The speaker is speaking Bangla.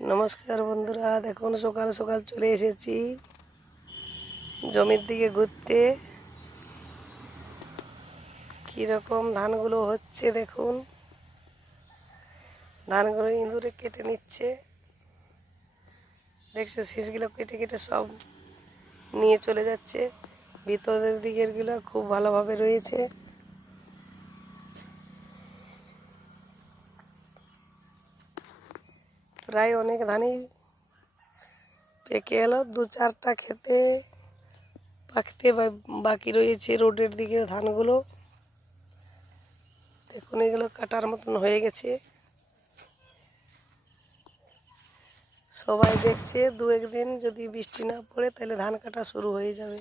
নমস্কার বন্ধুরা, দেখুন সকাল সকাল চলে এসেছি জমির দিকে ঘুরতে। কীরকম ধানগুলো হচ্ছে দেখুন, ধানগুলো ইঁদুরে কেটে নিচ্ছে। দেখছো শীষগুলো কেটে কেটে সব নিয়ে চলে যাচ্ছে। ভিতরের দিকেরগুলো খুব ভালোভাবে রয়েছে। প্রায় অনেক ধানই পেকে এলো, দু চারটা খেতে পাকতে বাকি রয়েছে। রোডের দিকে ধানগুলো দেখুন, এগুলো কাটার মতন হয়ে গেছে। সবাই দেখছে দু একদিন যদি বৃষ্টি না পড়ে তাহলে ধান কাটা শুরু হয়ে যাবে।